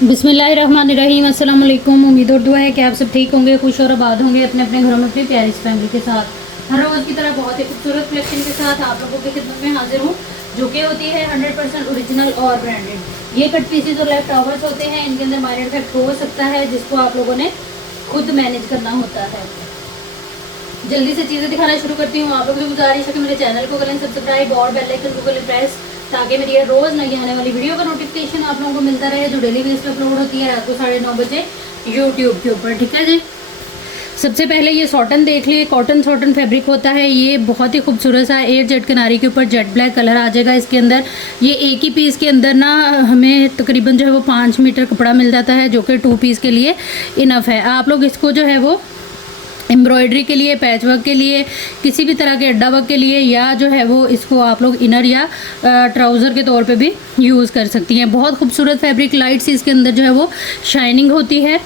बिस्मिल्लाहिर्रहमानिर्रहीम। अस्सलाम वालेकुम। उम्मीद और दुआ है कि आप सब ठीक होंगे, खुश और आबाद होंगे अपने अपने घरों में अपनी प्यारी सी फैमिली के साथ। हर रोज़ की तरह बहुत ही खूबसूरत कलेक्शन के साथ आप लोगों की खिदमत में हाजिर हूँ, जो कि होती है 100% ओरिजिनल और ब्रांडेड। ये कट पीसेज और लेफ्ट ओवर्स होते हैं, इनके अंदर माइनर इफेक्ट हो सकता है जिसको आप लोगों ने खुद मैनेज करना होता है। जल्दी से चीज़ें दिखाना शुरू करती हूँ। आप लोगों से गुजारिश है कि मेरे चैनल को करें सब्सक्राइब और बेल आइकन को करें प्रेस, ताकि मेरी ये रोज़ नई आने वाली वीडियो का नोटिफिकेशन आप लोगों को मिलता रहे, जो डेली बेस पे अपलोड होती है रात को 9:30 बजे यूट्यूब के ऊपर। ठीक है जी। सबसे पहले ये सॉटन देख लिए, कॉटन सॉटन फैब्रिक होता है। ये बहुत ही खूबसूरत सा 8 जेट किनारी के ऊपर जेट ब्लैक कलर आ जाएगा इसके अंदर। ये एक ही पीस के अंदर ना हमें तकरीबन जो है वो 5 मीटर कपड़ा मिल जाता है, जो कि 2 पीस के लिए इनफ है। आप लोग इसको जो है वो एम्ब्रॉयडरी के लिए, पैच वर्क के लिए, किसी भी तरह के अड्डा वर्क के लिए, या जो है वो इसको आप लोग इनर या ट्राउज़र के तौर पे भी यूज़ कर सकती हैं। बहुत खूबसूरत फैब्रिक, लाइट सी इसके अंदर जो है वो शाइनिंग होती है।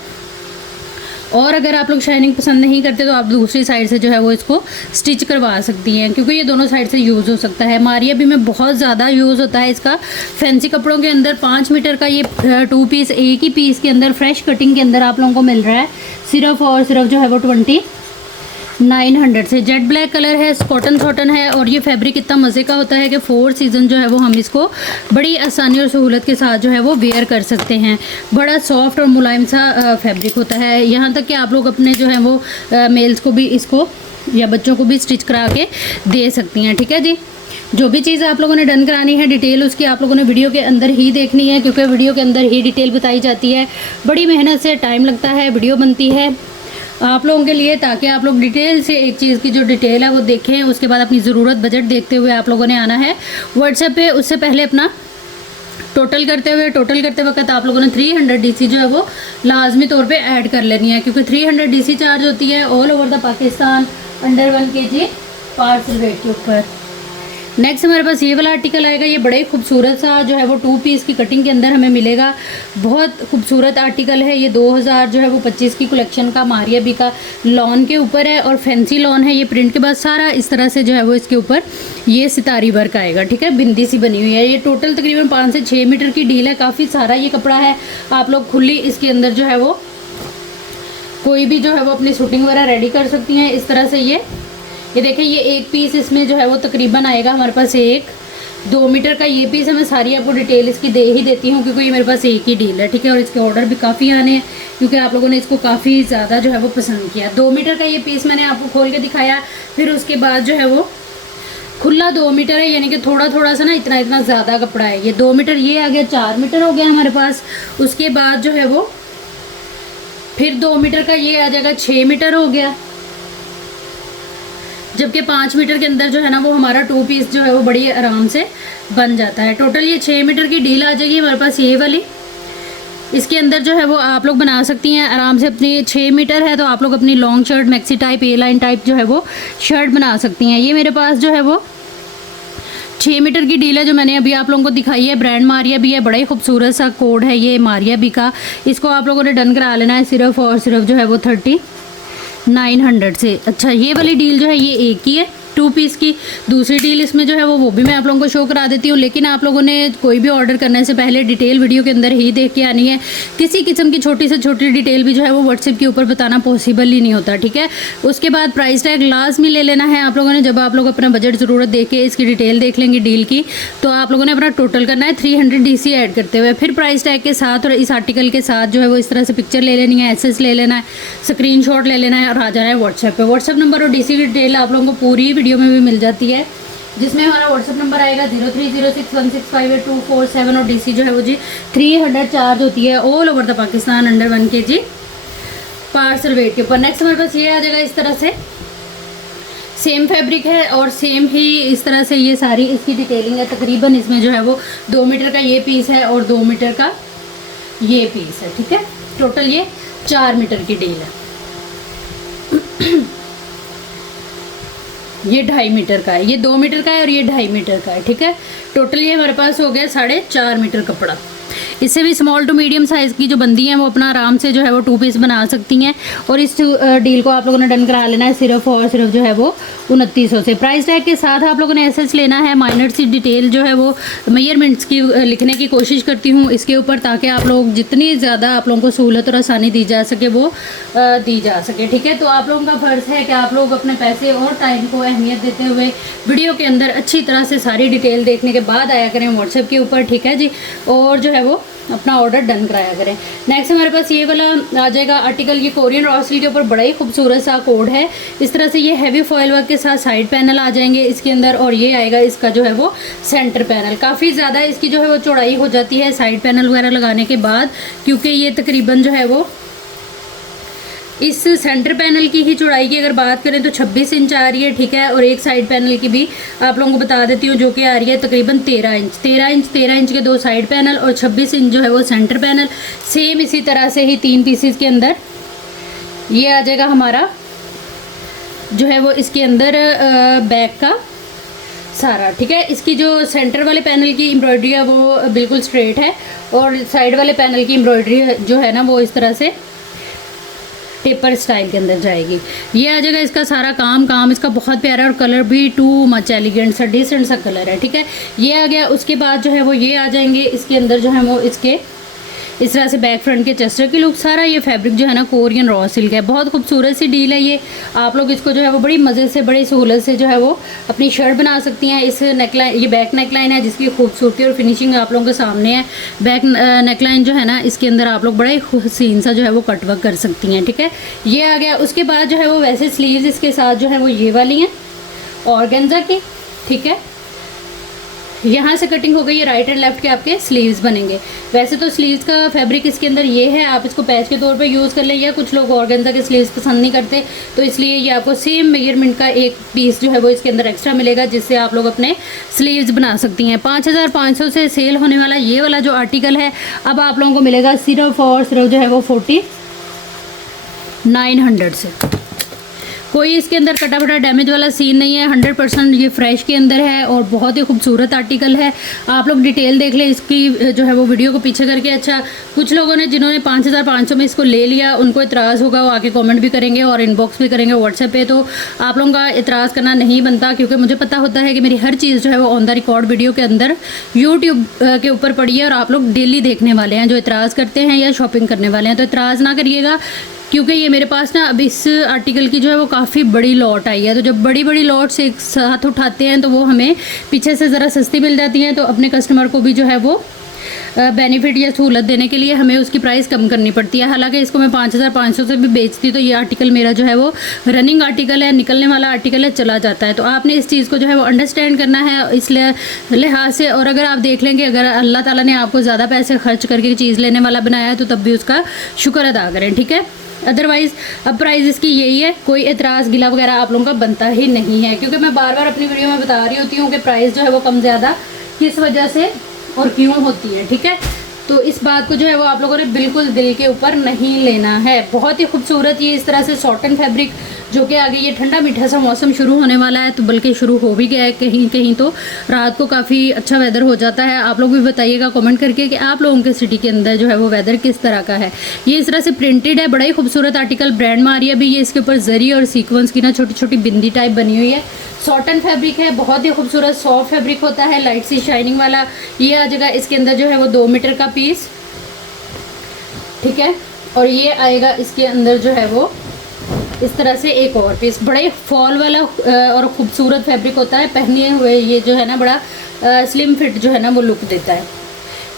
और अगर आप लोग शाइनिंग पसंद नहीं करते तो आप दूसरी साइड से जो है वो इसको स्टिच करवा सकती हैं, क्योंकि ये दोनों साइड से यूज़ हो सकता है। मारिया भी में बहुत ज़्यादा यूज़ होता है इसका। फैंसी कपड़ों के अंदर 5 मीटर का ये 2 पीस एक ही पीस के अंदर फ्रेश कटिंग के अंदर आप लोगों को मिल रहा है सिर्फ और सिर्फ जो है वो 2900 से। जेट ब्लैक कलर है, कॉटन कॉटन है, और ये फैब्रिक इतना मज़े का होता है कि 4 सीज़न जो है वो हम इसको बड़ी आसानी और सहूलत के साथ जो है वो वेयर कर सकते हैं। बड़ा सॉफ्ट और मुलायम सा फैब्रिक होता है। यहाँ तक कि आप लोग अपने जो है वो मेल्स को भी इसको या बच्चों को भी स्टिच करा के दे सकती हैं। ठीक है जी। जो भी चीज़ आप लोगों ने डन करानी है डिटेल उसकी आप लोगों ने वीडियो के अंदर ही देखनी है, क्योंकि वीडियो के अंदर ही डिटेल बताई जाती है। बड़ी मेहनत से टाइम लगता है, वीडियो बनती है आप लोगों के लिए, ताकि आप लोग डिटेल से एक चीज़ की जो डिटेल है वो देखें। उसके बाद अपनी ज़रूरत बजट देखते हुए आप लोगों ने आना है व्हाट्सएप पे। उससे पहले अपना टोटल करते वक्त आप लोगों ने 300 डीसी जो है वो लाजमी तौर पे ऐड कर लेनी है, क्योंकि 300 डीसी चार्ज होती है all over the Pakistan under 1 kg parcel weight के ऊपर। नेक्स्ट हमारे पास ये वाला आर्टिकल आएगा। ये बड़े खूबसूरत सा जो है वो 2 पीस की कटिंग के अंदर हमें मिलेगा। बहुत खूबसूरत आर्टिकल है ये। 2000 जो है वो 25 की कलेक्शन का मारिया बी का लॉन के ऊपर है, और फैंसी लॉन है। ये प्रिंट के बाद सारा इस तरह से जो है वो इसके ऊपर ये सितारी वर्क आएगा। ठीक है, बिंदी सी बनी हुई है। ये टोटल तकरीबन 5 से 6 मीटर की डील है। काफ़ी सारा ये कपड़ा है। आप लोग खुली इसके अंदर जो है वो कोई भी जो है वो अपनी शूटिंग वगैरह रेडी कर सकती हैं इस तरह से। ये देखें, ये एक पीस इसमें जो है वो तकरीबन आएगा हमारे पास 1-2 मीटर का ये पीस है। मैं सारी आपको डिटेल इसकी दे ही देती हूँ, क्योंकि ये मेरे पास एक ही डील है। ठीक है, और इसके ऑर्डर भी काफ़ी आने हैं, क्योंकि आप लोगों ने इसको काफ़ी ज़्यादा जो है वो पसंद किया। 2 मीटर का ये पीस मैंने आपको खोल के दिखाया। फिर उसके बाद जो है वो खुला 2 मीटर है, यानी कि थोड़ा थोड़ा सा ना इतना इतना ज़्यादा कपड़ा है। ये 2 मीटर ये आ गया, 4 मीटर हो गया हमारे पास। उसके बाद जो है वो फिर 2 मीटर का ये आ जाएगा, 6 मीटर हो गया। जबकि 5 मीटर के अंदर जो है ना वो हमारा 2 पीस जो है वो बड़ी आराम से बन जाता है। टोटल ये 6 मीटर की डील आ जाएगी हमारे पास ये वाली। इसके अंदर जो है वो आप लोग बना सकती हैं आराम से। अपनी 6 मीटर है तो आप लोग अपनी लॉन्ग शर्ट, मैक्सी टाइप, ए लाइन टाइप जो है वो शर्ट बना सकती हैं। ये मेरे पास जो है वो 6 मीटर की डील है, जो मैंने अभी आप लोगों को दिखाई है। ब्रांड मारिया भी है, बड़ा ही खूबसूरत सा कोड है ये मारिया बी का। इसको आप लोगों ने डन करा लेना है सिर्फ और सिर्फ जो है वो 3900 से। अच्छा, ये वाली डील जो है ये एक ही है 2 पीस की। दूसरी डील इसमें जो है वो भी मैं आप लोगों को शो करा देती हूँ, लेकिन आप लोगों ने कोई भी ऑर्डर करने से पहले डिटेल वीडियो के अंदर ही देख के आनी है। किसी किस्म की छोटी से छोटी डिटेल भी जो है वो व्हाट्सएप के ऊपर बताना पॉसिबल ही नहीं होता। ठीक है, उसके बाद प्राइस टैग लाजमी ले लेना है आप लोगों ने। जब आप लोग अपना बजट ज़रूरत देख के इसकी डिटेल देख लेंगे डील की, तो आप लोगों ने अपना टोटल करना है 300 डीसी ऐड करते हुए। फिर प्राइस टैग के साथ और इस आर्टिकल के साथ जो है वो इस तरह से पिक्चर ले लेनी है, एसएस ले लेना है, स्क्रीनशॉट ले लेना है और आ जाना है व्हाट्सएप पे। व्हाट्सएप नंबर और डीसी की डिटेल आप लोगों को पूरी वीडियो में भी मिल जाती है, जिसमें हमारा व्हाट्सएप नंबर आएगा 0306165824 और डीसी जो है वो जी 300 चार्ज होती है all over the Pakistan under 1 kg parcel weight के ऊपर। नेक्स्ट हमारे पास ये आ जाएगा इस तरह से। सेम फैब्रिक है और सेम ही इस तरह से ये सारी इसकी डिटेलिंग है। तकरीबन इसमें जो है वो 2 मीटर का ये पीस है और 2 मीटर का ये पीस है। ठीक है, टोटल ये 4 मीटर की डील है। ये 2.5 मीटर का है, ये 2 मीटर का है और ये 2.5 मीटर का है। ठीक है, टोटल ये हमारे पास हो गया 4.5 मीटर कपड़ा। इससे भी स्मॉल टू मीडियम साइज़ की जो बंदी हैं वो अपना आराम से जो है वो 2 पीस बना सकती हैं। और इस डील को आप लोगों ने डन करा लेना है सिर्फ और सिर्फ जो है वो 2900 से। प्राइस टैग के साथ आप लोगों ने ऐसे लेना है। माइनर सी डिटेल जो है वो मेजरमेंट्स की लिखने की कोशिश करती हूँ इसके ऊपर, ताकि आप लोग जितनी ज़्यादा आप लोगों को सहूलत और आसानी दी जा सके वो दी जा सके, ठीक है। तो आप लोगों का फ़र्ज़ है कि आप लोग अपने पैसे और टाइम को अहमियत देते हुए वीडियो के अंदर अच्छी तरह से सारी डिटेल देखने के बाद आया करें व्हाट्सएप के ऊपर, ठीक है जी। और जो है वो अपना ऑर्डर डन कराया करें। नेक्स्ट हमारे पास ये वाला आ जाएगा आर्टिकल। ये कोरियन रॉ सिल्क के ऊपर बड़ा ही खूबसूरत सा कोड है। इस तरह से ये हैवी फॉयल वर्क के साथ साइड पैनल आ जाएंगे इसके अंदर, और ये आएगा इसका जो है वो सेंटर पैनल। काफ़ी ज़्यादा इसकी जो है वो चौड़ाई हो जाती है साइड पैनल वगैरह लगाने के बाद, क्योंकि ये तकरीबन जो है वो इस सेंटर पैनल की ही चौड़ाई की अगर बात करें तो 26 इंच आ रही है, ठीक है। और एक साइड पैनल की भी आप लोगों को बता देती हूँ जो कि आ रही है तकरीबन 13 इंच के 2 साइड पैनल और 26 इंच जो है वो सेंटर पैनल। सेम इसी तरह से ही 3 पीसेस के अंदर ये आ जाएगा हमारा जो है वो इसके अंदर बैक का सारा, ठीक है। इसकी जो सेंटर वाले पैनल की एम्ब्रॉयडरी है वो बिल्कुल स्ट्रेट है, और साइड वाले पैनल की एम्ब्रॉयडरी जो है ना वो इस तरह से टेपर स्टाइल के अंदर जाएगी। ये आ जाएगा इसका सारा काम इसका बहुत प्यारा, और कलर भी टू मच एलिगेंट सा डिसेंट सा कलर है, ठीक है। ये आ गया। उसके बाद जो है वो ये आ जाएंगे इसके अंदर जो है वो इसके इस तरह से बैक फ्रंट के चेस्टर की लुक। सारा ये फैब्रिक जो है ना कोरियन रॉ सिल्क है। बहुत खूबसूरत सी डील है ये। आप लोग इसको जो है वो बड़ी मज़े से बड़ी सहूलत से जो है वो अपनी शर्ट बना सकती हैं। इस नेकलाइन, ये बैक नेकलाइन है जिसकी खूबसूरती और फिनिशिंग आप लोगों के सामने है। बैक नेकलाइन जो है ना इसके अंदर आप लोग बड़ा ही हसीन सा जो है वो कटवर्क कर सकती हैं, ठीक है। ये आ गया। उसके बाद जो है वो वैसे स्लीव्स इसके साथ जो है वो ये वाली हैं ऑर्गेन्जा की, ठीक है। यहाँ से कटिंग हो गई है, राइट एंड लेफ्ट के आपके स्लीव्स बनेंगे। वैसे तो स्लीव्स का फैब्रिक इसके अंदर ये है, आप इसको पैच के तौर पे यूज़ कर लें, या कुछ लोग ऑर्गेन्जा के स्लीव्स पसंद नहीं करते तो इसलिए ये आपको सेम मेजरमेंट का एक पीस जो है वो इसके अंदर एक्स्ट्रा मिलेगा, जिससे आप लोग अपने स्लीव्स बना सकती हैं। 5500 से सेल होने वाला ये वाला जो आर्टिकल है अब आप लोगों को मिलेगा सिर्फ और सिर्फ जो है वो 4900 से। कोई इसके अंदर कटा फटा डैमेज वाला सीन नहीं है, 100% ये फ्रेश के अंदर है और बहुत ही खूबसूरत आर्टिकल है। आप लोग डिटेल देख लें इसकी जो है वो वीडियो को पीछे करके। अच्छा, कुछ लोगों ने जिन्होंने 5500 में इसको ले लिया उनको इतराज़ होगा, वो आके कमेंट भी करेंगे और इनबॉक्स भी करेंगे व्हाट्सएप पे, तो आप लोगों का इतराज़ करना नहीं बनता, क्योंकि मुझे पता होता है कि मेरी हर चीज़ जो है वो ऑन द रिकॉर्ड वीडियो के अंदर यूट्यूब के ऊपर पड़ी है और आप लोग डेली देखने वाले हैं। जो इतराज़ करते हैं या शॉपिंग करने वाले हैं तो इतराज़ ना करिएगा, क्योंकि ये मेरे पास ना अब इस आर्टिकल की जो है वो काफ़ी बड़ी लॉट आई है। तो जब बड़ी बड़ी लॉट्स एक साथ उठाते हैं तो वो हमें पीछे से ज़रा सस्ती मिल जाती हैं, तो अपने कस्टमर को भी जो है वो बेनिफिट या सहूलत देने के लिए हमें उसकी प्राइस कम करनी पड़ती है। हालांकि इसको मैं 5500 से भी बेचती तो ये आर्टिकल मेरा जो है वो रनिंग आर्टिकल है, निकलने वाला आर्टिकल है, चला जाता है। तो आपने इस चीज़ को जो है वो अंडरस्टैंड करना है इस लिहाज से। और अगर आप देख लें कि अगर अल्लाह ताला ने आपको ज़्यादा पैसे खर्च करके चीज़ लेने वाला बनाया है तो तब भी उसका शुक्र अदा करें, ठीक है। अदरवाइज़ अब प्राइस इसकी यही है, कोई एतराज़ गिला वगैरह आप लोगों का बनता ही नहीं है, क्योंकि मैं बार बार अपनी वीडियो में बता रही होती हूँ कि प्राइस जो है वो कम ज़्यादा किस वजह से और क्यों होती है, ठीक है। तो इस बात को जो है वो आप लोगों ने बिल्कुल दिल के ऊपर नहीं लेना है। बहुत ही खूबसूरत ये इस तरह से सॉटन फैब्रिक, जो कि आगे ये ठंडा मीठा सा मौसम शुरू होने वाला है, तो बल्कि शुरू हो भी गया है कहीं कहीं, तो रात को काफ़ी अच्छा वेदर हो जाता है। आप लोग भी बताइएगा कमेंट करके कि आप लोगों के सिटी के अंदर जो है वो वेदर किस तरह का है। ये इस तरह से प्रिंटेड है, बड़ा ही खूबसूरत आर्टिकल। ब्रांड मारिया भी ये इसके ऊपर जरी और सीक्वेंस की ना छोटी छोटी बिंदी टाइप बनी हुई है। सॉटन फैब्रिक है, बहुत ही खूबसूरत सॉफ्ट फैब्रिक होता है, लाइट सी शाइनिंग वाला। ये आ जाएगा इसके अंदर जो है वो 2 मीटर का पीस, ठीक है। और ये आएगा इसके अंदर जो है वो इस तरह से एक और पीस। बड़ा ही फॉल वाला और ख़ूबसूरत फैब्रिक होता है, पहने हुए ये जो है ना बड़ा स्लिम फिट जो है ना वो लुक देता है।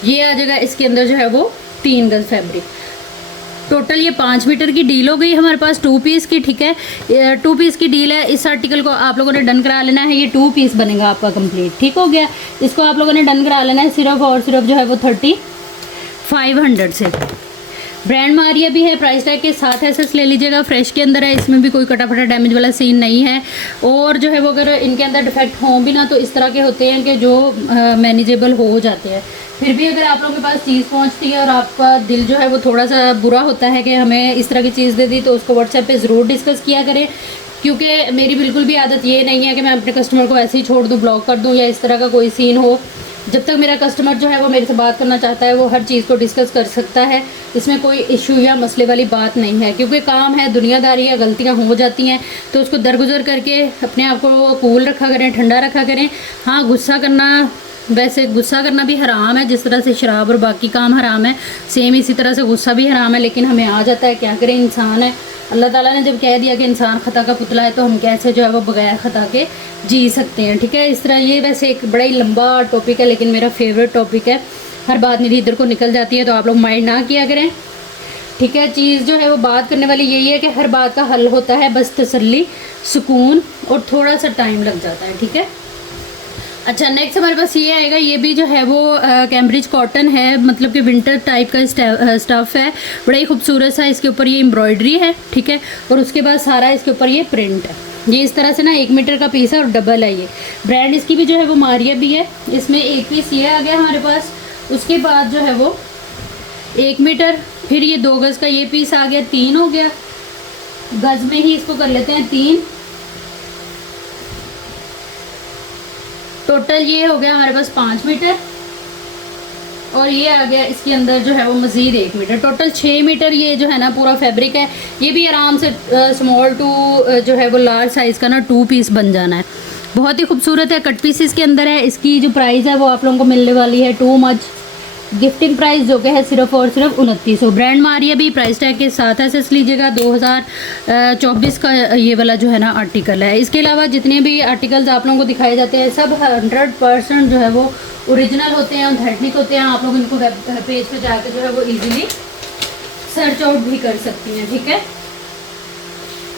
ये आ जाएगा इसके अंदर जो है वो 3 गज फैब्रिक। टोटल ये 5 मीटर की डील हो गई हमारे पास 2 पीस की, ठीक है। 2 पीस की डील है। इस आर्टिकल को आप लोगों ने डन करा लेना है, ये 2 पीस बनेगा आपका कंप्लीट, ठीक हो गया। इसको आप लोगों ने डन करा लेना है सिर्फ और सिर्फ जो है वो 3500 से। ब्रांड मारिया भी है, प्राइस टैग के साथ एसेस ले लीजिएगा। फ्रेश के अंदर है, इसमें भी कोई कटा फटा डैमेज वाला सीन नहीं है। और जो है वो अगर इनके अंदर डिफेक्ट हों भी ना तो इस तरह के होते हैं कि जो मैनेजेबल हो जाते हैं। फिर भी अगर आप लोगों के पास चीज़ पहुंचती है और आपका दिल जो है वो थोड़ा सा बुरा होता है कि हमें इस तरह की चीज़ दे दी, तो उसको व्हाट्सएप पे ज़रूर डिस्कस किया करें, क्योंकि मेरी बिल्कुल भी आदत ये नहीं है कि मैं अपने कस्टमर को ऐसे ही छोड़ दूँ, ब्लॉक कर दूँ या इस तरह का कोई सीन हो। जब तक मेरा कस्टमर जो है वो मेरे से बात करना चाहता है वो हर चीज़ को डिस्कस कर सकता है, इसमें कोई इशू या मसले वाली बात नहीं है, क्योंकि काम है, दुनियादारी है, गलतियां हो जाती हैं तो उसको दरगुजर करके अपने आप को कूल रखा करें, ठंडा रखा करें। हाँ, गुस्सा करना, वैसे गुस्सा करना भी हराम है, जिस तरह से शराब और बाकी काम हराम है, सेम इसी तरह से गुस्सा भी हराम है, लेकिन हमें आ जाता है, क्या करें, इंसान है। अल्लाह ताला ने जब कह दिया कि इंसान ख़ता का पुतला है तो हम कैसे जो है वो बगैर ख़ता के जी सकते हैं, ठीक है। इस तरह ये वैसे एक बड़ा ही लंबा टॉपिक है, लेकिन मेरा फेवरेट टॉपिक है। हर बात मेरी इधर को निकल जाती है तो आप लोग माइंड ना किया करें, ठीक है। चीज़ जो है वो बात करने वाली यही है कि हर बात का हल होता है, बस तसल्ली, सुकून और थोड़ा सा टाइम लग जाता है, ठीक है। अच्छा, नेक्स्ट हमारे पास ये आएगा, ये भी जो है वो कैम्ब्रिज कॉटन है, मतलब कि विंटर टाइप का स्टफ़ है, बड़ा ही खूबसूरत सा। इसके ऊपर ये एम्ब्रॉयडरी है, ठीक है, और उसके बाद सारा इसके ऊपर ये प्रिंट है। ये इस तरह से ना 1 मीटर का पीस है और डबल है। ये ब्रांड इसकी भी जो है वो मारिया भी है। इसमें एक पीस ये आ गया हमारे पास, उसके बाद जो है वो 1 मीटर, फिर ये 2 गज़ का ये पीस आ गया, 3 हो गया, गज़ में ही इसको कर लेते हैं 3, टोटल ये हो गया हमारे पास 5 मीटर, और ये आ गया इसके अंदर जो है वो मज़ीद 1 मीटर, टोटल 6 मीटर ये जो है ना पूरा फैब्रिक है। ये भी आराम से स्मॉल टू जो है वो लार्ज साइज़ का ना 2 पीस बन जाना है। बहुत ही खूबसूरत है, कट पीसेस के अंदर है। इसकी जो प्राइस है वो आप लोगों को मिलने वाली है टू मच गिफ्टिंग प्राइस, जो कि है सिर्फ और सिर्फ 2900। ब्रांड मारिया भी प्राइस टैग के साथ है, से लीजिएगा। 2024 का ये वाला जो है ना आर्टिकल है। इसके अलावा जितने भी आर्टिकल्स आप लोगों को दिखाए जाते हैं सब 100% जो है वो ओरिजिनल होते हैं, ऑथेंटिक होते हैं। आप लोग इनको वेब पेज पे जाकर जो है वो इजीली सर्च आउट भी कर सकती हैं, ठीक है।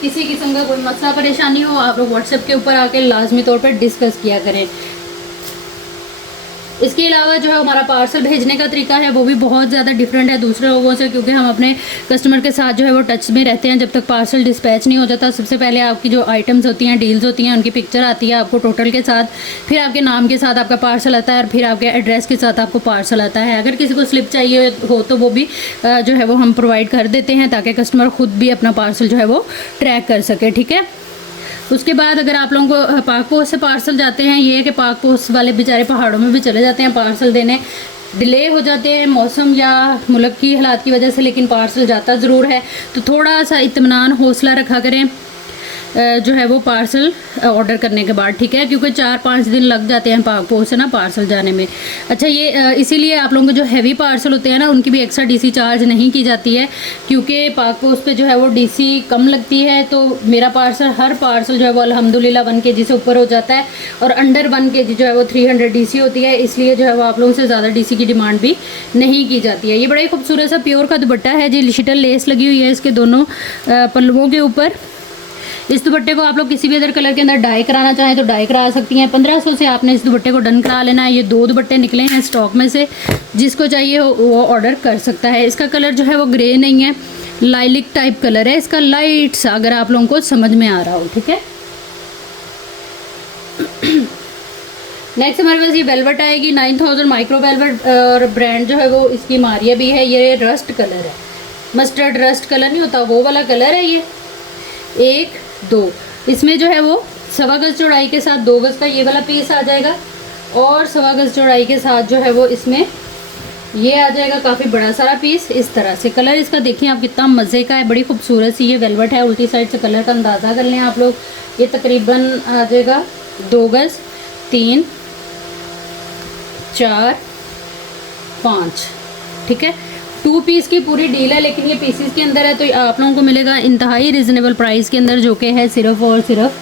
किसी किस्म का कोई मसला परेशानी हो आप लोग व्हाट्सएप के ऊपर आकर लाजमी तौर पर डिस्कस किया करें। इसके अलावा जो है हमारा पार्सल भेजने का तरीका है वो भी बहुत ज़्यादा डिफरेंट है दूसरे लोगों से, क्योंकि हम अपने कस्टमर के साथ जो है वो टच में रहते हैं जब तक पार्सल डिस्पैच नहीं हो जाता। सबसे पहले आपकी जो आइटम्स होती हैं, डील्स होती हैं, उनकी पिक्चर आती है आपको टोटल के साथ, फिर आपके नाम के साथ आपका पार्सल आता है, और फिर आपके एड्रेस के साथ आपको पार्सल आता है। अगर किसी को स्लिप चाहिए हो तो वो भी जो है वो हम प्रोवाइड कर देते हैं, ताकि कस्टमर खुद भी अपना पार्सल जो है वो ट्रैक कर सके, ठीक है। उसके बाद अगर आप लोगों को पाक पोस्ट से पार्सल जाते हैं, ये है कि पाक पोस्ट वाले बेचारे पहाड़ों में भी चले जाते हैं पार्सल देने, डिले हो जाते हैं मौसम या मुल्क की हालात की वजह से, लेकिन पार्सल जाता ज़रूर है। तो थोड़ा सा इत्मीनान हौसला रखा करें जो है वो पार्सल ऑर्डर करने के बाद, ठीक है, क्योंकि 4-5 दिन लग जाते हैं पाक पोस्ट से ना पार्सल जाने में। अच्छा, ये इसीलिए आप लोगों के जो हैवी पार्सल होते हैं ना उनकी भी एक्स्ट्रा डीसी चार्ज नहीं की जाती है, क्योंकि पाक पोस्ट पे जो है वो डीसी कम लगती है। तो मेरा पार्सल, हर पार्सल जो है वो अल्हम्दुलिल्लाह 1 kg से ऊपर हो जाता है, और अंडर 1 kg जो है वो 300 डीसी होती है, इसलिए जो है वो आप लोगों से ज़्यादा डीसी की डिमांड भी नहीं की जाती है। ये बड़ा ही खूबसूरत सा प्योर का दुपट्टा है जी, डिजिटल लेस लगी हुई है इसके दोनों पल्लुओं के ऊपर। इस दुपट्टे को आप लोग किसी भी अदर कलर के अंदर डाई कराना चाहें तो डाई करा सकती हैं। 1500 से आपने इस दुपट्टे को डन करा लेना है। ये 2 दुपट्टे निकले हैं स्टॉक में से, जिसको चाहिए वो ऑर्डर कर सकता है। इसका कलर जो है वो ग्रे नहीं है, लाइलिक टाइप कलर है इसका, लाइट सा, अगर आप लोगों को समझ में आ रहा हो, ठीक है। नेक्स्ट हमारे पास ये वेलवेट आएगी 9000 माइक्रो वेलवेट, और ब्रांड जो है वो इसकी मारिया भी है। ये रस्ट कलर है, मस्टर्ड रस्ट कलर नहीं होता वो वाला कलर है ये। 1 2 इसमें जो है वो 1.25 गज चौड़ाई के साथ 2 गज का ये वाला पीस आ जाएगा, और 1.25 गज चौड़ाई के साथ जो है वो इसमें ये आ जाएगा काफ़ी बड़ा सारा पीस। इस तरह से कलर इसका देखिए आप कितना मज़े का है, बड़ी खूबसूरत सी ये वेलवेट है। उल्टी साइड से कलर का अंदाज़ा कर लें आप लोग। ये तकरीबन आ जाएगा 2 गज 3 4 5, ठीक है। 2 पीस की पूरी डील है, लेकिन ये पीसीस के अंदर है तो आप लोगों को मिलेगा इंतहाई रिजनेबल प्राइस के अंदर, जो कि है सिर्फ और सिर्फ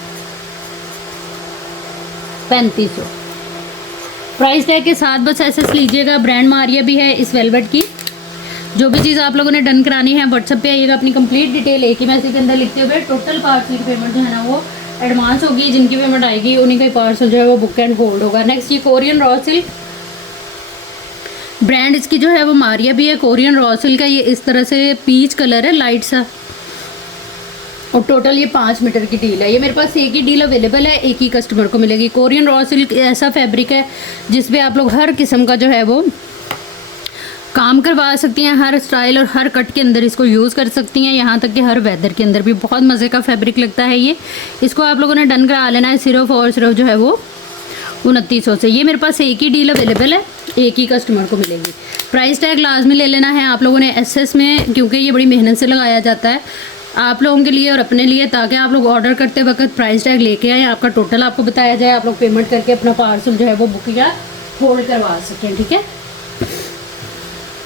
3500 प्राइस टैग के साथ। बस ऐसे लीजिएगा। ब्रांड मारिया भी है इस वेलवेट की। जो भी चीज़ आप लोगों ने डन करानी है व्हाट्सएप पे आइएगा, अपनी कंप्लीट डिटेल एक ही मैसेज के अंदर लिखते हुए। टोटल पार्सल की पेमेंट जो है ना वो एडवांस होगी, जिनकी पेमेंट आएगी उन्हीं का पार्सल जो है वो बुक एंड होल्ड होगा। नेक्स्ट ये कोरियन रॉ सिल्क, ब्रांड इसकी जो है वो मारिया भी है। कोरियन रॉ सिल्क का ये इस तरह से पीच कलर है, लाइट सा, और टोटल ये 5 मीटर की डील है। ये मेरे पास एक ही डील अवेलेबल है, एक ही कस्टमर को मिलेगी। कोरियन रॉ सिल्क ऐसा फैब्रिक है जिसपे आप लोग हर किस्म का जो है वो काम करवा सकती हैं, हर स्टाइल और हर कट के अंदर इसको यूज़ कर सकती हैं, यहाँ तक कि हर वेदर के अंदर भी। बहुत मज़े का फैब्रिक लगता है ये। इसको आप लोगों ने डन करा लेना है सिर्फ और सिर्फ जो है वो 2900 से। ये मेरे पास एक ही डील अवेलेबल है, एक ही कस्टमर को मिलेगी। प्राइस टैग लाजमी ले लेना है आप लोगों ने एसएस में, क्योंकि ये बड़ी मेहनत से लगाया जाता है आप लोगों के लिए और अपने लिए, ताकि आप लोग ऑर्डर करते वक्त प्राइस टैग लेके आए, आपका टोटल आपको बताया जाए, आप लोग पेमेंट करके अपना पार्सल जो है वो बुक या होल्ड करवा सकें। ठीक है,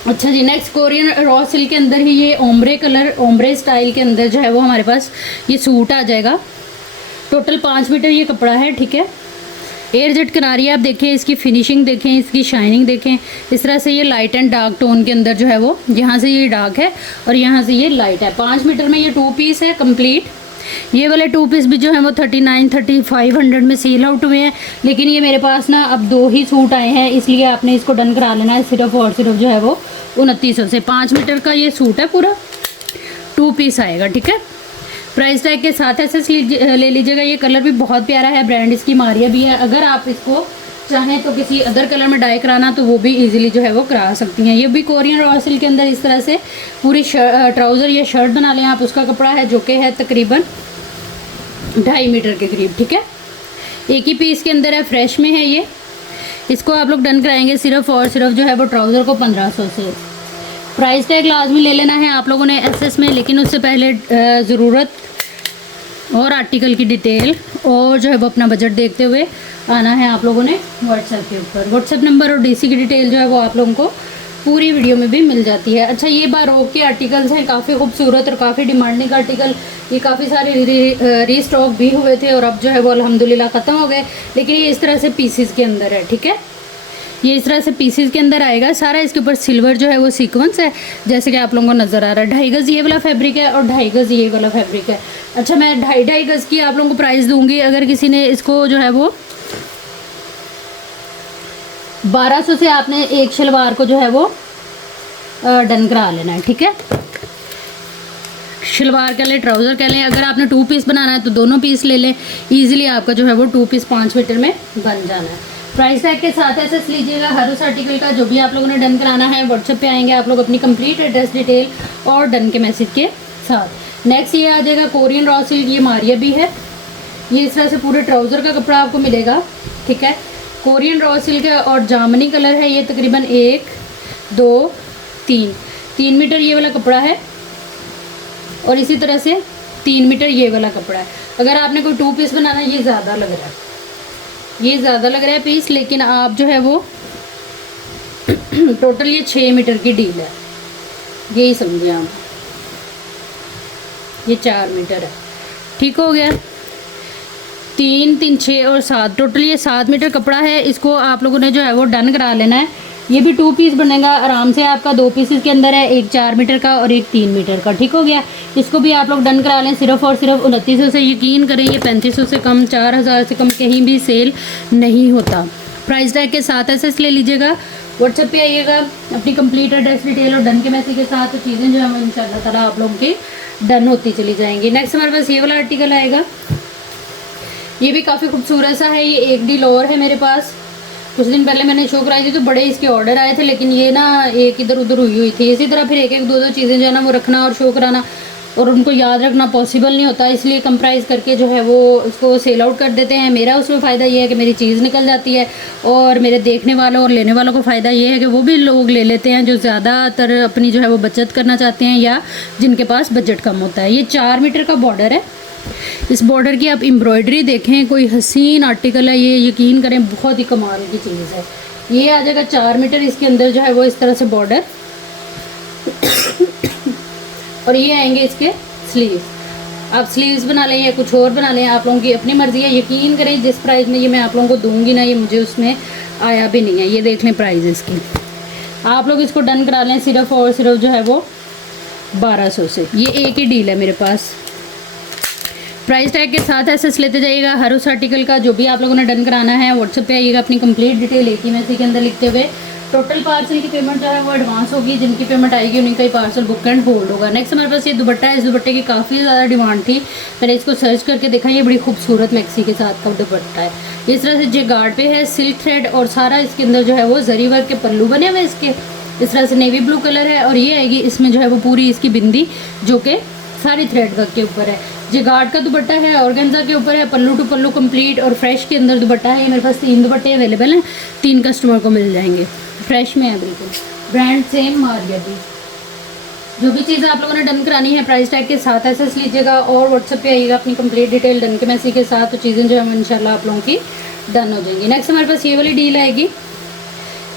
अच्छा जी। नेक्स्ट कोरियन रॉ सिल्क के अंदर ही ये ओम्ब्रे कलर, ओम्ब्रे स्टाइल के अंदर जो है वो हमारे पास ये सूट आ जाएगा। टोटल 5 मीटर ये कपड़ा है। ठीक है, एयर जेट किनारी आप देखें, इसकी फिनिशिंग देखें, इसकी शाइनिंग देखें। इस तरह से ये लाइट एंड डार्क टोन के अंदर जो है वो, यहाँ से ये डार्क है और यहाँ से ये लाइट है। 5 मीटर में ये 2 पीस है कंप्लीट। ये वाले 2 पीस भी जो है वो 39-3500 में सेल आउट हुए हैं, लेकिन ये मेरे पास ना अब 2 ही सूट आए हैं, इसलिए आपने इसको डन करा लेना है सिर्फ और सिर्फ जो है वो 2900 से। 5 मीटर का ये सूट है, पूरा 2 पीस आएगा। ठीक है, प्राइस टैग के साथ ऐसे ले लीजिएगा। ये कलर भी बहुत प्यारा है, ब्रांड इसकी मारिया भी है। अगर आप इसको चाहें तो किसी अदर कलर में डाई कराना तो वो भी इजीली जो है वो करा सकती हैं। ये भी कोरियन रॉ सिल्क के अंदर इस तरह से पूरी ट्राउज़र या शर्ट बना लें आप, उसका कपड़ा है जो कि है तकरीबन 2.5 मीटर के करीब। ठीक है, एक ही पीस के अंदर है, फ्रेश में है ये। इसको आप लोग डन कराएंगे सिर्फ और सिर्फ जो है वो ट्राउज़र को 1500 से। प्राइस टैग लाजमी ले लेना है आप लोगों ने एसएस में, लेकिन उससे पहले ज़रूरत और आर्टिकल की डिटेल और जो है वो अपना बजट देखते हुए आना है आप लोगों ने व्हाट्सएप के ऊपर। व्हाट्सएप नंबर और डीसी की डिटेल जो है वो आप लोगों को पूरी वीडियो में भी मिल जाती है। अच्छा, ये बारोक के आर्टिकल्स हैं, काफ़ी खूबसूरत और काफ़ी डिमांडिंग आर्टिकल। ये काफ़ी सारे रीस्टॉक भी हुए थे और अब जो है वो अल्हम्दुलिल्लाह ख़त्म हो गए, लेकिन ये इस तरह से पीसीस के अंदर है। ठीक है, ये इस तरह से पीसेस के अंदर आएगा सारा। इसके ऊपर सिल्वर जो है वो सीक्वेंस है, जैसे कि आप लोगों को नज़र आ रहा है। 2.5 गज ये वाला फैब्रिक है और 2.5 गज ये वाला फैब्रिक है। अच्छा, मैं 2.5 गज की आप लोगों को प्राइस दूंगी। अगर किसी ने इसको जो है वो 1200 से आपने एक शलवार को जो है वो डन करा लेना है। ठीक है, शलवार कह लें, ट्राउज़र कह लें। अगर आपने 2 पीस बनाना है तो दोनों पीस ले लें, ईजिली आपका जो है वो 2 पीस 5 मीटर में बन जाना है। प्राइस टैग के साथ ऐसे लीजिएगा हर उस आर्टिकल का जो भी आप लोगों ने डन कराना है। व्हाट्सएप पे आएंगे आप लोग अपनी कंप्लीट एड्रेस डिटेल और डन के मैसेज के साथ। नेक्स्ट ये आ जाएगा कोरियन रॉ सिल्क, ये मारिया भी है। ये इस तरह से पूरे ट्राउज़र का कपड़ा आपको मिलेगा। ठीक है, कोरियन रॉ सिल्क है और जामनी कलर है। ये तकरीबन 1 2 3 मीटर ये वाला कपड़ा है और इसी तरह से 3 मीटर ये वाला कपड़ा है। अगर आपने कोई 2 पीस बनाना है, ये ज़्यादा लग रहा है, ये ज़्यादा लग रहा है पीस, लेकिन आप जो है वो टोटल ये 6 मीटर की डील है, यही समझिए आप। ये 4 मीटर है। ठीक हो गया, 3 3 6 और 7, टोटल ये 7 मीटर कपड़ा है। इसको आप लोगों ने जो है वो डन करा लेना है। ये भी 2 पीस बनेगा आराम से आपका। 2 पीसेस के अंदर है, एक 4 मीटर का और एक 3 मीटर का। ठीक हो गया, इसको भी आप लोग डन करा लें सिर्फ और सिर्फ 2900 से। यकीन करें ये 3500 से कम, 4000 से कम कहीं भी सेल नहीं होता। प्राइस टैग के साथ ऐसे ले लीजिएगा। व्हाट्सएप पे आइएगा अपनी कंप्लीट एड्रेस डिटेल और डन के मैसेज के साथ, तो चीज़ें जो है इंशाल्लाह ताला आप लोगों की डन होती चली जाएंगी। नेक्स्ट हमारे पास ये वाला आर्टिकल आएगा। ये भी काफ़ी खूबसूरत सा है। ये एक डील और है मेरे पास। कुछ दिन पहले मैंने शो कराई थी तो बड़े इसके ऑर्डर आए थे, लेकिन ये ना एक इधर उधर हुई थी। इसी तरह फिर एक एक 2 चीज़ें जो है ना वो रखना और शो कराना और उनको याद रखना पॉसिबल नहीं होता, इसलिए कम प्राइस करके जो है वो इसको सेल आउट कर देते हैं। मेरा उसमें फ़ायदा ये है कि मेरी चीज़ निकल जाती है और मेरे देखने वालों और लेने वालों को फ़ायदा ये है कि वो भी लोग ले लेते हैं जो ज़्यादातर अपनी जो है वो बचत करना चाहते हैं या जिनके पास बजट कम होता है। ये 4 मीटर का बॉर्डर है। इस बॉर्डर की आप एम्ब्रॉयडरी देखें, कोई हसीन आर्टिकल है ये, यकीन करें बहुत ही कमाल की चीज़ है। ये आ जाएगा 4 मीटर, इसके अंदर जो है वो इस तरह से बॉर्डर और ये आएंगे इसके स्लीव्स। आप स्लीव्स बना लें या कुछ और बना लें, आप लोगों की अपनी मर्ज़ी है। यकीन करें जिस प्राइस में ये मैं आप लोगों को दूंगी ना, ये मुझे उसमें आया भी नहीं है। ये देख लें प्राइस इसकी, आप लोग इसको डन करा लें सिर्फ और सिर्फ जो है वो 1200 से। ये एक ही डील है मेरे पास। प्राइस टैग के साथ एसेस लेते जाइएगा हर उस आर्टिकल का जो भी आप लोगों ने डन कराना है। व्हाट्सएप पे आइएगा अपनी कंप्लीट डिटेल एक ही मैसेज के अंदर लिखते हुए। टोटल पार्सल की पेमेंट जो है वो एडवांस होगी, जिनकी पेमेंट आएगी उन्हीं का ही पार्सल बुक एंड होल्ड होगा। नेक्स्ट हमारे पास ये दुपट्टा है। इस दुपट्टे की काफ़ी ज़्यादा डिमांड थी, मैंने इसको सर्च करके देखा। ये बड़ी खूबसूरत मैक्सी के साथ का दुपट्टा है। इस तरह से जेगार्ड पे है, सिल्क थ्रेड और सारा इसके अंदर जो है वो जरी वर्क के पल्लू बने हुए इसके। इस तरह से नेवी ब्लू कलर है और ये आएगी इसमें जो है वो पूरी इसकी बिंदी जो कि सारी थ्रेड वर्क के ऊपर है। जिगार्ड का दुपट्टा है, ऑर्गेन्जा के ऊपर है, पल्लू टू पल्लू कंप्लीट और फ्रेश के अंदर दुपट्टा है। मेरे पास 3 दुपट्टे अवेलेबल हैं, 3 कस्टमर को मिल जाएंगे। फ्रेश में है बिल्कुल, ब्रांड सेम मारिया दी। जो भी चीज़ आप लोगों ने डन करानी है प्राइस टैग के साथ एसेस लीजिएगा और व्हाट्सएप पे आइएगा अपनी कंप्लीट डिटेल डन के मैसेज के साथ, तो चीज़ें जो है इंशाल्लाह आप लोगों की डन हो जाएंगी। नेक्स्ट हमारे पास ये वाली डील आएगी,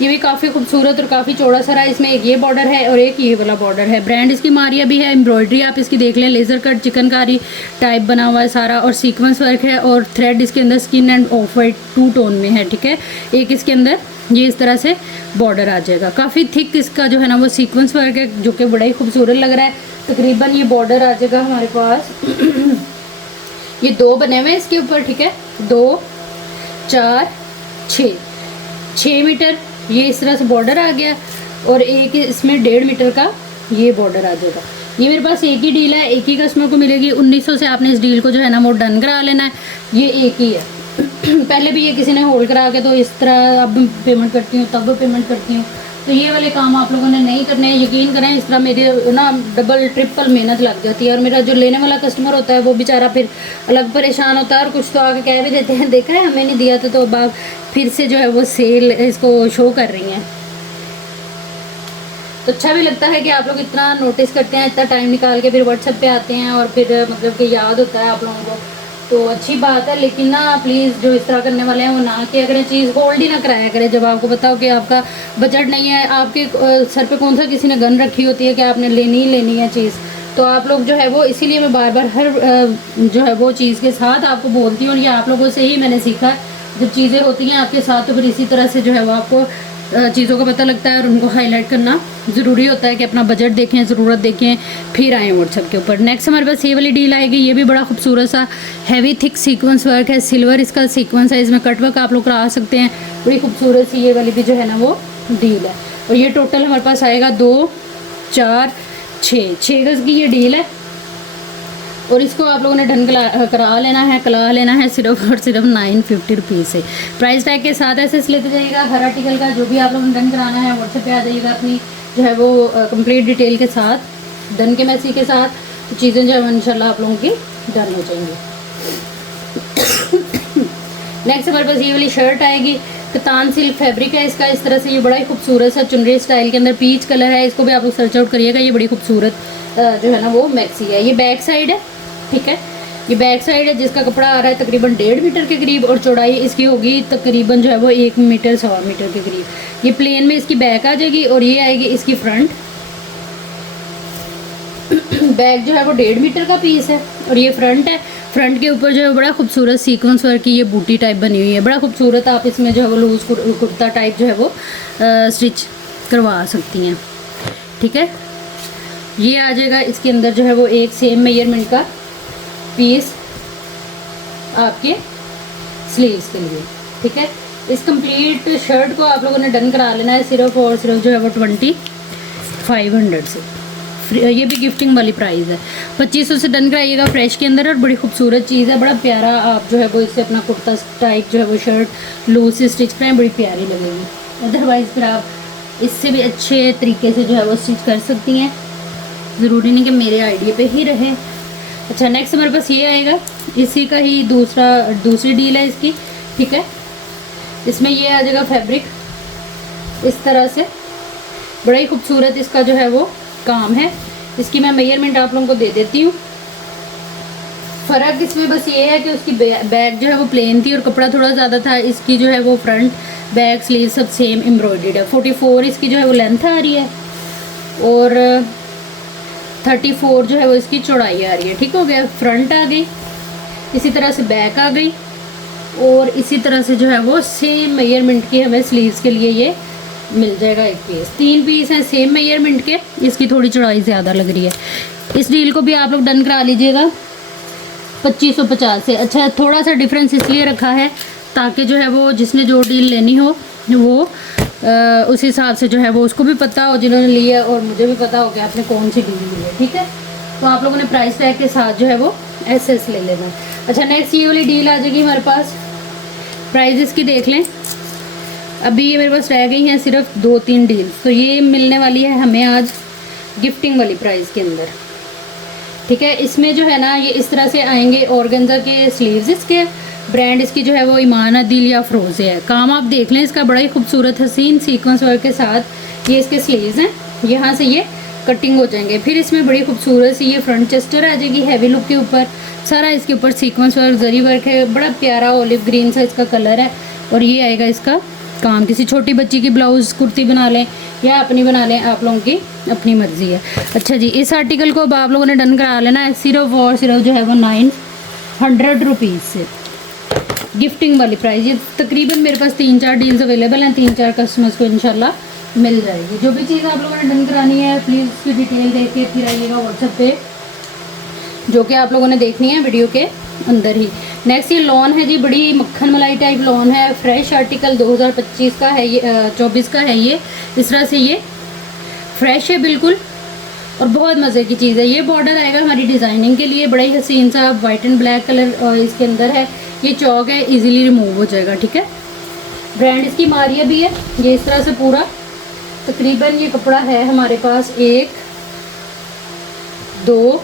ये भी काफ़ी खूबसूरत और काफ़ी चौड़ा सा है। इसमें एक ये बॉर्डर है और एक ये वाला बॉर्डर है। ब्रांड इसकी मारिया भी है। एम्ब्रॉयडरी आप इसकी देख लें, लेज़र कट चिकनकारी टाइप बना हुआ है सारा और सीक्वेंस वर्क है और थ्रेड इसके अंदर skin end of white 2 tone में है, ठीक है। एक इसके अंदर ये इस तरह से बॉर्डर आ जाएगा, काफ़ी थिक इसका जो है ना वो सीक्वेंस वर्क है जो कि बड़ा ही खूबसूरत लग रहा है। तकरीबन ये बॉर्डर आ जाएगा हमारे पास ये 2 बने हुए हैं इसके ऊपर, ठीक है, 2 4 6 मीटर ये इस तरह से बॉर्डर आ गया और एक इसमें 1.5 मीटर का ये बॉर्डर आ जाएगा। ये मेरे पास एक ही डील है, एक ही कस्टमर को मिलेगी। 1900 से आपने इस डील को जो है ना वो डन करा लेना है, ये एक ही है। पहले भी ये किसी ने होल्ड करा के, तो इस तरह अब पेमेंट करती हूँ तब पेमेंट करती हूँ, तो ये वाले काम आप लोगों ने नहीं करने हैं। यकीन करें, इस तरह मेरी ना डबल ट्रिपल मेहनत लग जाती है और मेरा जो लेने वाला कस्टमर होता है वो बेचारा फिर अलग परेशान होता है और कुछ तो आके कह भी देते हैं देखा है हमें नहीं दिया था, तो अब आप फिर से जो है वो सेल इसको शो कर रही हैं। तो अच्छा भी लगता है कि आप लोग इतना नोटिस करते हैं, इतना टाइम निकाल के फिर व्हाट्सएप पे आते हैं और फिर मतलब कि याद होता है आप लोगों को, तो अच्छी बात है। लेकिन ना प्लीज़ जो इस तरह करने वाले हैं वो ना किया करें, चीज़ होल्ड ही ना कराया करें जब आपको बताओ कि आपका बजट नहीं है, आपके सर पे कौन सा किसी ने गन रखी होती है कि आपने लेनी ही लेनी है चीज़। तो आप लोग जो है वो इसीलिए मैं बार बार हर जो है वो चीज़ के साथ आपको बोलती हूँ, और ये आप लोगों से ही मैंने सीखा है। जब चीज़ें होती हैं आपके साथ तो फिर इसी तरह से जो है वो आपको चीज़ों का पता लगता है और उनको हाईलाइट करना ज़रूरी होता है कि अपना बजट देखें, ज़रूरत देखें, फिर आएँ व्हाट्सएप के ऊपर। नेक्स्ट हमारे पास ये वाली डील आएगी, ये भी बड़ा खूबसूरत सा हैवी थिक सीक्वेंस वर्क है, सिल्वर इसका सीक्वेंस है, इसमें कट वर्क आप लोग करा सकते हैं। बड़ी खूबसूरत सी ये वाली भी जो है ना वो डील है और ये टोटल हमारे पास आएगा 2 4 6 गज़ की ये डील है और इसको आप लोगों ने डन करा लेना है सिर्फ और सिर्फ 950 रुपीज़ से। प्राइस टैग के साथ एसेस लेते जाइएगा। हर आर्टिकल का जो भी आप लोगों ने डन कराना है व्हाट्सएप पे आ जाइएगा अपनी जो है वो कंप्लीट डिटेल के साथ, डन के मैसेज के साथ, तो चीज़ें जो है इंशाल्लाह आप लोगों की डन हो जाएंगी। नेक्स्ट हमारे पास ये वाली शर्ट आएगी, कतान सिल्क फैब्रिक है इसका, इस तरह से ये बड़ा ही खूबसूरत सा चुनरी स्टाइल के अंदर पीच कलर है, इसको भी आप लोग सर्च आउट करिएगा। ये बड़ी खूबसूरत जो है ना वो मैक्सी है। ये बैक साइड है, ठीक है, ये बैक साइड है जिसका कपड़ा आ रहा है तकरीबन 1.5 मीटर के करीब और चौड़ाई इसकी होगी तकरीबन जो है वो 1 मीटर 1.25 मीटर के करीब। ये प्लेन में इसकी बैक आ जाएगी और ये आएगी इसकी फ्रंट। बैक जो है वो 1.5 मीटर का पीस है और ये फ्रंट है। फ्रंट के ऊपर जो है बड़ा खूबसूरत सीक्वेंस वर्क की ये बूटी टाइप बनी हुई है, बड़ा खूबसूरत। आप इसमें जो है वो लूज़ कुर्ता टाइप जो है वो स्टिच करवा सकती हैं, ठीक है। ये आ जाएगा इसके अंदर जो है वो एक सेम मेजरमेंट का पीस आपके स्लीव्स के लिए, ठीक है। इस कंप्लीट शर्ट को आप लोगों ने डन करा लेना है सिर्फ और सिर्फ जो है वो 2500 से। ये भी गिफ्टिंग वाली प्राइस है, 2500 से डन कराइएगा फ्रेश के अंदर और बड़ी खूबसूरत चीज़ है, बड़ा प्यारा। आप जो है वो इससे अपना कुर्ता टाइप जो है वो शर्ट लूज से स्टिच करें, बड़ी प्यारी लगेगी। अदरवाइज़ फिर आप इससे भी अच्छे तरीके से जो है वो स्टिच कर सकती हैं, ज़रूरी नहीं कि मेरे आइडिया पे ही रहे। अच्छा, नेक्स्ट हमारे पास ये आएगा, इसी का ही दूसरी डील है इसकी, ठीक है। इसमें ये आ जाएगा फैब्रिक इस तरह से, बड़ा ही खूबसूरत इसका जो है वो काम है। इसकी मैं मेजरमेंट आप लोगों को दे देती हूँ। फ़र्क इसमें बस ये है कि उसकी बैक जो है वो प्लेन थी और कपड़ा थोड़ा ज़्यादा था। इसकी जो है वो फ्रंट बैक स्लीव सब सेम एम्ब्रॉयडर्ड है। 44 इसकी जो है वो लेंथ आ रही है और 34 जो है वो इसकी चौड़ाई आ रही है, ठीक हो गया। फ्रंट आ गई, इसी तरह से बैक आ गई और इसी तरह से जो है वो सेम मेजरमेंट की हमें स्लीव्स के लिए ये मिल जाएगा एक पीस। 3 पीस हैं सेम मेजरमेंट के, इसकी थोड़ी चौड़ाई ज़्यादा लग रही है। इस डील को भी आप लोग डन करा लीजिएगा 2550 से। अच्छा, थोड़ा सा डिफरेंस इसलिए रखा है ताकि जो है वो जिसने जो डील लेनी हो वो उस हिसाब से जो है वो उसको भी पता हो जिन्होंने लिया और मुझे भी पता हो कि आपने कौन सी डील ली है, ठीक है। तो आप लोगों ने प्राइस टैग के साथ जो है वो एसएस ले लेना। अच्छा, नेक्स्ट ये वाली डील आ जाएगी हमारे पास। प्राइस इसकी देख लें, अभी ये मेरे पास रह गई हैं सिर्फ 2-3 डील, तो ये मिलने वाली है हमें आज गिफ्टिंग वाली प्राइस के अंदर। ठीक है। इसमें जो है ना ये इस तरह से आएंगे ऑर्गेन्जा के स्लीव्स, इसके ब्रांड इसकी जो है वो ईमान अदील या अफरोज़े है। काम आप देख लें इसका, बड़ा ही खूबसूरत हसीन सीक्वेंस वर्क के साथ ये इसके स्लीव्स हैं। यहाँ से ये कटिंग हो जाएंगे। फिर इसमें बड़ी खूबसूरत सी ये फ्रंट चेस्टर आ जाएगी हैवी लुक के ऊपर। सारा इसके ऊपर सीक्वेंस वर्क, जरी वर्क है, बड़ा प्यारा ऑलिव ग्रीन सा इसका कलर है। और ये आएगा इसका काम। किसी छोटी बच्ची की ब्लाउज़ कुर्ती बना लें या अपनी बना लें, आप लोगों की अपनी मर्ज़ी है। अच्छा जी, इस आर्टिकल को अब आप लोगों ने डन करा लेना है सिर्फ और सिर्फ जो है वो 900 रुपीज़ से। गिफ्टिंग वाली प्राइस। ये तकरीबन मेरे पास 3-4 डील्स अवेलेबल हैं, 3-4 कस्टमर्स को इंशाल्लाह मिल जाएगी। जो भी चीज़ आप लोगों ने डन करानी है प्लीज़ उसकी डिटेल देख के फिर आइएगा व्हाट्सएप पे, जो कि आप लोगों ने देखनी है वीडियो के अंदर ही। नेक्स्ट ये लॉन है जी, बड़ी मक्खन मलाई टाइप लॉन है। फ्रेश आर्टिकल 2025 का है ये, 24 का है ये। इस तरह से ये फ्रेश है बिल्कुल और बहुत मज़े की चीज़ है। ये बॉर्डर आएगा हमारी डिज़ाइनिंग के लिए, बड़ा ही हसीन सा वाइट एंड ब्लैक कलर इसके अंदर है। ये चौक है, इजीली रिमूव हो जाएगा, ठीक है। ब्रांड इसकी मारिया भी है। ये इस तरह से पूरा तकरीबन ये कपड़ा है हमारे पास 1 2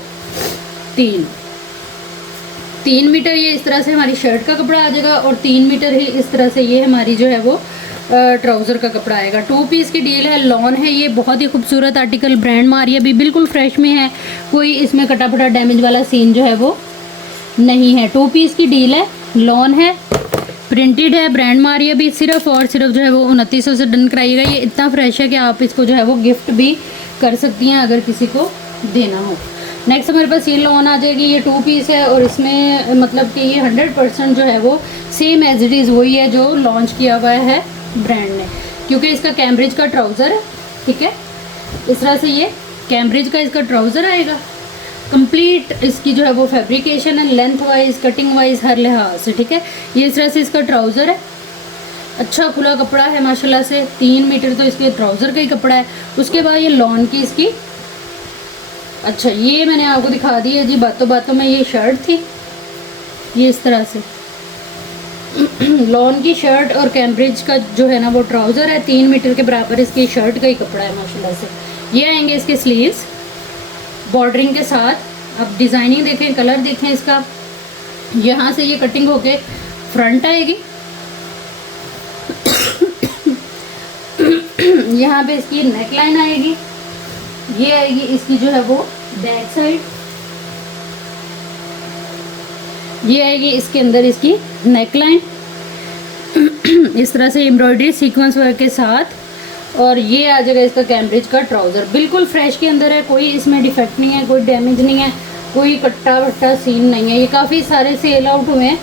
3 मीटर ये इस तरह से हमारी शर्ट का कपड़ा आ जाएगा और 3 मीटर ही इस तरह से ये हमारी जो है वो ट्राउज़र का कपड़ा आएगा। 2 पीस की डील है, लॉन है ये, बहुत ही खूबसूरत आर्टिकल। ब्रांड मारिया भी बिल्कुल फ्रेश में है, कोई इसमें कटा फटा डैमेज वाला सीन जो है वो नहीं है। 2 पीस की डील है, लॉन है, प्रिंटेड है। ब्रांड मारिया भी सिर्फ और सिर्फ जो है वो 2900 से डन कराइएगा। ये इतना फ्रेश है कि आप इसको जो है वो गिफ्ट भी कर सकती हैं अगर किसी को देना हो। नेक्स्ट हमारे पास ये लॉन आ जाएगी। ये 2 पीस है और इसमें मतलब कि ये 100% जो है वो सेम एज इट इज़ वही है जो लॉन्च किया हुआ है ब्रांड ने, क्योंकि इसका कैम्ब्रिज का ट्राउज़र है, ठीक है। इस तरह से ये कैम्ब्रिज का इसका ट्राउज़र आएगा। कंप्लीट इसकी जो है वो फैब्रिकेशन है, लेंथ वाइज, कटिंग वाइज, हर लिहाज से, ठीक है। ये इस तरह से इसका ट्राउज़र है। अच्छा खुला कपड़ा है माशाल्लाह से, 3 मीटर तो इसके ट्राउज़र का ही कपड़ा है। उसके बाद ये लॉन की इसकी, अच्छा ये मैंने आपको दिखा दी है जी बातों बातों में। ये शर्ट थी, ये इस तरह से लॉन की शर्ट और कैम्ब्रिज का जो है ना वो ट्राउज़र है। 3 मीटर के बराबर इसकी शर्ट का ही कपड़ा है माशाल्लाह से। ये आएंगे इसके स्लीव्स बॉर्डरिंग के साथ। अब डिज़ाइनिंग देखें, कलर देखें इसका। यहाँ से ये कटिंग होके फ्रंट आएगी, यहाँ पे इसकी नेक लाइन आएगी। ये आएगी इसकी जो है वो बैक साइड। ये आएगी इसके अंदर इसकी नेक लाइन इस तरह से एम्ब्रॉयडरी सीक्वेंस वर्क के साथ। और ये आ जाएगा इसका कैम्ब्रिज का ट्राउज़र, बिल्कुल फ्रेश के अंदर है, कोई इसमें डिफेक्ट नहीं है, कोई डैमेज नहीं है, कोई कट्टा वट्टा सीन नहीं है। ये काफ़ी सारे सेल आउट हुए हैं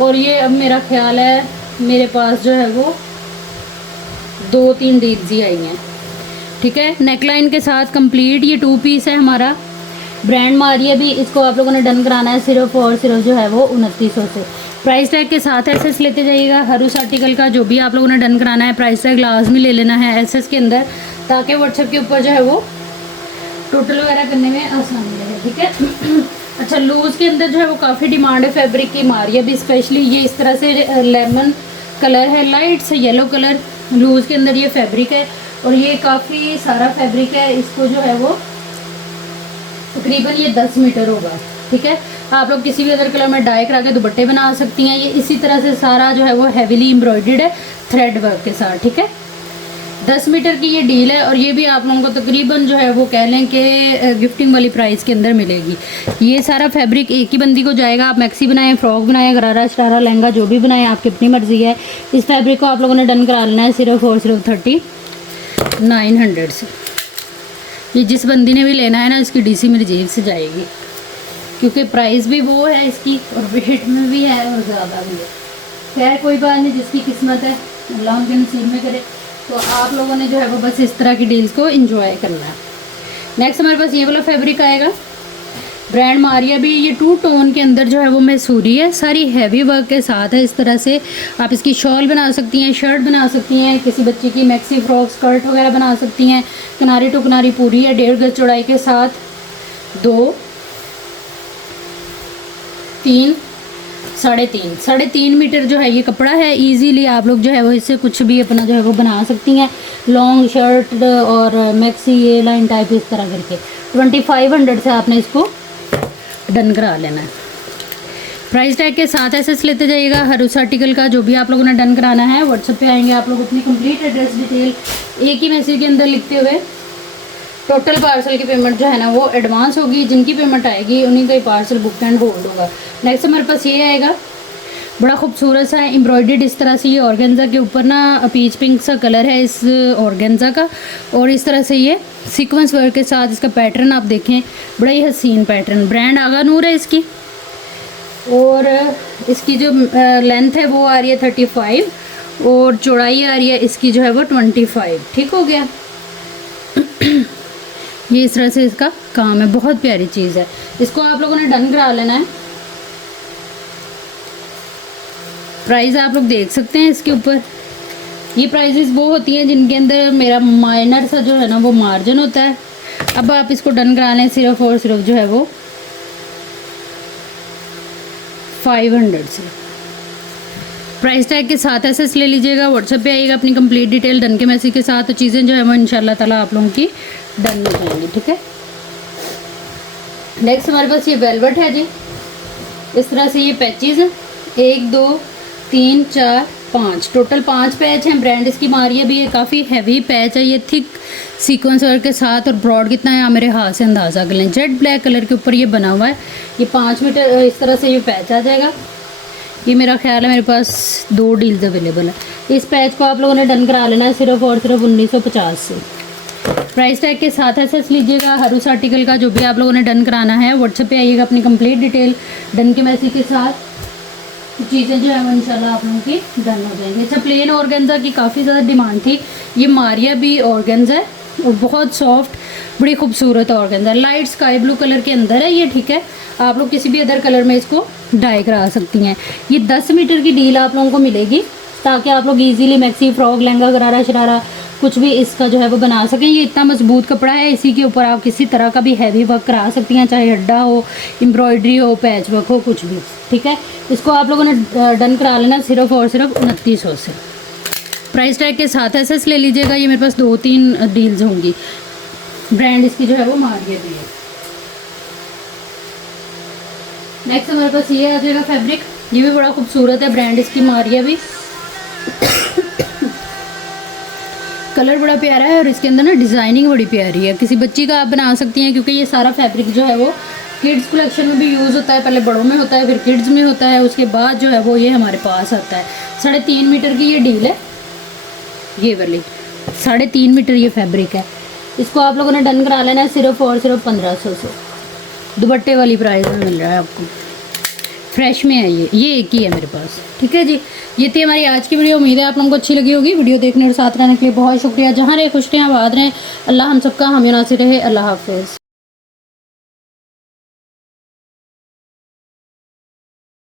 और ये अब मेरा ख्याल है मेरे पास जो है वो 2-3 डील्स ही आई हैं, ठीक है। नेकलाइन के साथ कंप्लीट ये 2 पीस है हमारा। ब्रांड मारिया भी, इसको आप लोगों ने डन कराना है सिर्फ और सिर्फ जो है वो 2900 से। प्राइस टैग के साथ एसएस लेते जाइएगा। हर उस आर्टिकल का जो भी आप लोगों ने डन कराना है प्राइस टैग लाजमी ले लेना है एसएस के अंदर, ताकि व्हाट्सएप के ऊपर जो है वो टोटल वगैरह करने में आसानी रहे, ठीक है। अच्छा लूज़ के अंदर जो है वो काफ़ी डिमांड है फैब्रिक की, मारिया भी स्पेशली। ये इस तरह से लेमन कलर है, लाइट से येलो कलर लूज़ के अंदर ये फैब्रिक है और ये काफ़ी सारा फैब्रिक है। इसको जो है वो तकरीबन ये 10 मीटर होगा, ठीक है। आप लोग किसी भी अदर कलर में डाई करा के दुपट्टे बना सकती हैं। ये इसी तरह से सारा जो है वो हैवीली एम्ब्रॉयडर्ड है थ्रेड वर्क के साथ, ठीक है। 10 मीटर की ये डील है और ये भी आप लोगों को तकरीबन जो है वो कह लें कि गिफ्टिंग वाली प्राइस के अंदर मिलेगी। ये सारा फैब्रिक एक ही बंदी को जाएगा। आप मैक्सी बनाएं, फ्रॉक बनाएं, गरारा शरारा लहंगा जो भी बनाएं, आपकी अपनी मर्जी है। इस फैब्रिक को आप लोगों ने डन करा लेना है सिर्फ और सिर्फ 3900 से। ये जिस बंदी ने भी लेना है ना, इसकी डीसी मेरी जेब से जाएगी, क्योंकि प्राइस भी वो है इसकी और वेट में भी है और ज़्यादा भी है। खैर कोई बात नहीं, जिसकी किस्मत है अल्लाह उनके नसीब में करे। तो आप लोगों ने जो है वो बस इस तरह की डील्स को एंजॉय करना है। नेक्स्ट हमारे पास ये वाला फैब्रिक आएगा। ब्रांड मारिया भी, ये 2 टोन के अंदर जो है वो मैसूरी है, सारी हैवी वर्क के साथ है। इस तरह से आप इसकी शॉल बना सकती हैं, शर्ट बना सकती हैं, किसी बच्चे की मैक्सी फ्रॉक स्कर्ट वगैरह बना सकती हैं। किनारे टू किनारी पूरी है, 1.5 गज चौड़ाई के साथ, 2 3 3.5 मीटर जो है ये कपड़ा है। इजीली आप लोग जो है वो इससे कुछ भी अपना जो है वो बना सकती हैं, लॉन्ग शर्ट और मैक्सी ये लाइन टाइप इस तरह करके। 2500 से आपने इसको डन करा लेना है। प्राइस टैग के साथ एसेस लेते जाइएगा हर उस आर्टिकल का जो भी आप लोगों ने डन कराना है। व्हाट्सएप पे आएंगे आप लोग अपनी कंप्लीट एड्रेस डिटेल एक ही मैसेज के अंदर लिखते हुए टोटल पार्सल की पेमेंट जो है ना वो एडवांस होगी। जिनकी पेमेंट आएगी उन्हीं का ही पार्सल बुक एंड होल्ड होगा। नेक्स्ट हमारे पास ये आएगा, बड़ा खूबसूरत सा एम्ब्रॉयडर्ड इस तरह से ये ऑर्गेन्जा के ऊपर ना पीच पिंक सा कलर है इस ऑर्गेन्जा का, और इस तरह से ये सीक्वेंस वर्क के साथ इसका पैटर्न आप देखें, बड़ा ही हसीन पैटर्न। ब्रांड आगा नूर है इसकी, और इसकी जो लेंथ है वो आ रही है 35 और चौड़ाई आ रही है इसकी जो है वो 25। ठीक हो गया। ये इस तरह से इसका काम है, बहुत प्यारी चीज़ है। इसको आप लोगों ने डन करा लेना है। प्राइस आप लोग देख सकते हैं इसके ऊपर। ये प्राइसेस वो होती हैं जिनके अंदर मेरा माइनर सा जो है ना वो मार्जिन होता है। अब आप इसको डन करा लें सिर्फ और सिर्फ जो है वो 500 से। प्राइस टैग के साथ एसेस ले लीजिएगा। व्हाट्सएप पे आइएगा अपनी कंप्लीट डिटेल डन के मैसेज के साथ, तो चीज़ें जो है वो इंशाल्लाह ताला आप लोगों की डन हो जाएंगी। ठीक है। नेक्स्ट हमारे पास ये वेलवेट है जी। इस तरह से ये पैचेज हैं, 1 2 3 4 5 टोटल 5 पैच हैं। ब्रांड इसकी मारिया भी है, काफ़ी हैवी पैच है ये, थिक सीक्वेंस वर्क के साथ। और ब्रॉड कितना है आप मेरे हाथ से अंदाज़ा कर लें। जेड ब्लैक कलर के ऊपर ये बना हुआ है। ये 5 मीटर इस तरह से ये पैच आ जाएगा। ये मेरा ख्याल है मेरे पास 2 डील्स अवेलेबल है। इस पैच को आप लोगों ने डन करा लेना है सिर्फ और सिर्फ 1950 से। प्राइस टैग के साथ एसेस लीजिएगा हर उस आर्टिकल का जो भी आप लोगों ने डन कराना है। व्हाट्सएप पे आइएगा अपनी कंप्लीट डिटेल डन के मैसेज के साथ, चीज़ें जो है वो इंशाल्लाह आप लोगों की डन हो जाएंगी। अच्छा, प्लेन ऑर्गेन्जा की काफ़ी ज़्यादा डिमांड थी। ये मारिया भी ऑर्गेन्जा है और बहुत सॉफ्ट बड़ी खूबसूरत organza, light sky blue colour के अंदर है ये। ठीक है, आप लोग किसी भी अदर कलर में इसको डाई करा सकती हैं। ये 10 मीटर की डील आप लोगों को मिलेगी ताकि आप लोग इजीली मैक्सी फ्रॉक लहंगा गरारा शरारा कुछ भी इसका जो है वो बना सकें। ये इतना मजबूत कपड़ा है, इसी के ऊपर आप किसी तरह का भी हैवी वर्क करा सकती हैं, चाहे हड्डा हो, एम्ब्रॉयडरी हो, पैच वर्क हो, कुछ भी। ठीक है, इसको आप लोगों ने डन करा लेना सिर्फ और सिर्फ 2900 से। प्राइस टैग के साथ एसेस ले लीजिएगा। ये मेरे पास 2-3 डील्स होंगी। ब्रांड इसकी जो है वो मारिया भी है। नेक्स्ट हमारे पास ये आ जाएगा फैब्रिक, ये भी बड़ा खूबसूरत है। ब्रांड इसकी मारिया भी, कलर बड़ा प्यारा है और इसके अंदर ना डिज़ाइनिंग बड़ी प्यारी है। किसी बच्ची का आप बना सकती हैं क्योंकि ये सारा फैब्रिक जो है वो किड्स कलेक्शन में भी यूज़ होता है। पहले बड़ों में होता है, फिर किड्स में होता है, उसके बाद जो है वो ये हमारे पास आता है। 3.5 मीटर की ये डील है, ये वाली 3.5 मीटर ये फैब्रिक है। इसको आप लोगों ने डन करा लेना है सिर्फ और सिर्फ 1500 से। दुपट्टे वाली प्राइस में मिल रहा है आपको, फ्रेश में है ये एक ही है मेरे पास। ठीक है जी, ये थी हमारी आज की वीडियो। उम्मीद है आप लोगों को अच्छी लगी होगी। वीडियो देखने और साथ रहने के लिए बहुत शुक्रिया। जहाँ रहे खुश रहें, आबाद रहें। अल्लाह हम सबका हामी नासिर रहे। अल्लाह हाफिज़।